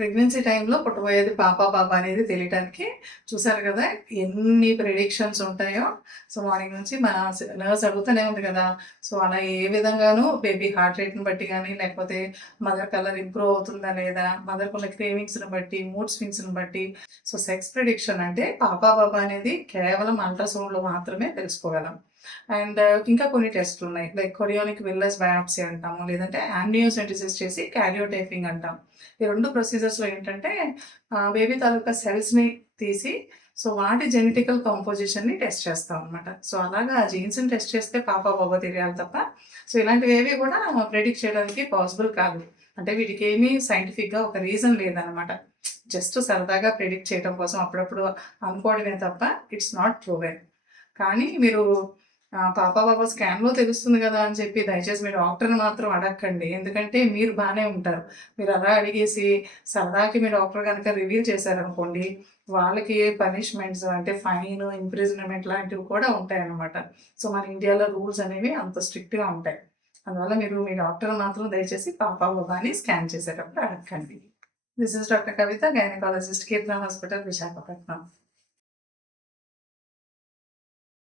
Pregnancy టైంలో పుట్టబోయేది పాప బాబా అనేది తెలియటానికి చూసారు కదా ఎన్ని ప్రెడిక్షన్స్ ఉంటాయో. సో మార్నింగ్ నుంచి మా నర్స్ అడుగుతూనే ఉంది కదా. సో అలా ఏ విధంగానూ బేబీ హార్ట్ రేట్ని బట్టి కానీ, లేకపోతే మదర్ కలర్ ఇంప్రూవ్ అవుతుందా లేదా, మదర్కు ఉన్న క్రేవింగ్స్ని బట్టి, మూడ్ స్వింగ్స్ని బట్టి. సో సెక్స్ ప్రిడిక్షన్ అంటే పాప బాబా అనేది కేవలం అల్ట్రాసౌండ్లో మాత్రమే తెలుసుకోగలం. అండ్ ఇంకా కొన్ని టెస్ట్లు ఉన్నాయి, లైక్ కొరియోనిక్ విల్లస్ బయాప్సీ అంటాము, లేదంటే యాండియోసెంటిసిస్ చేసి క్యారియోటైపింగ్ అంటాం. ఈ రెండు ప్రొసీజర్స్లో ఏంటంటే బేబీ తాలూకా సెల్స్ని తీసి సో వాటి జెనెటికల్ కాంపోజిషన్ని టెస్ట్ చేస్తాం అనమాట. సో అలాగా ఆ జీన్స్ని టెస్ట్ చేస్తే పాప బాబా తెలియాలి తప్ప సో ఇలాంటివి ఏవి కూడా ప్రెడిక్ట్ చేయడానికి పాసిబుల్ కాదు. అంటే వీటికి ఏమీ సైంటిఫిక్గా ఒక రీజన్ లేదనమాట. జస్ట్ సరదాగా ప్రెడిక్ట్ చేయడం కోసం అప్పుడప్పుడు అనుకోవడమే తప్ప ఇట్స్ నాట్ ప్రూవెన్. కానీ మీరు పాప బాబా స్కాన్లో తెలుస్తుంది కదా అని చెప్పి దయచేసి మీరు డాక్టర్ని మాత్రం అడగండి. ఎందుకంటే మీరు బాగానే ఉంటారు. మీరు అలా అడిగేసి సరదాకి మీ డాక్టర్ కనుక రివీల్ చేశారనుకోండి, వాళ్ళకి పనిష్మెంట్స్ అంటే ఫైన్, ఇంప్రిజన్మెంట్ లాంటివి కూడా ఉంటాయన్నమాట. సో మన ఇండియాలో రూల్స్ అనేవి అంత స్ట్రిక్ట్గా ఉంటాయి. అందువల్ల మీరు మీ డాక్టర్ మాత్రం దయచేసి పాప బాబాని స్కాన్ చేసేటప్పుడు అడగండి. This is doctor Kavitha, gynaecologist, Keerthana hospital, Visakhapatnam.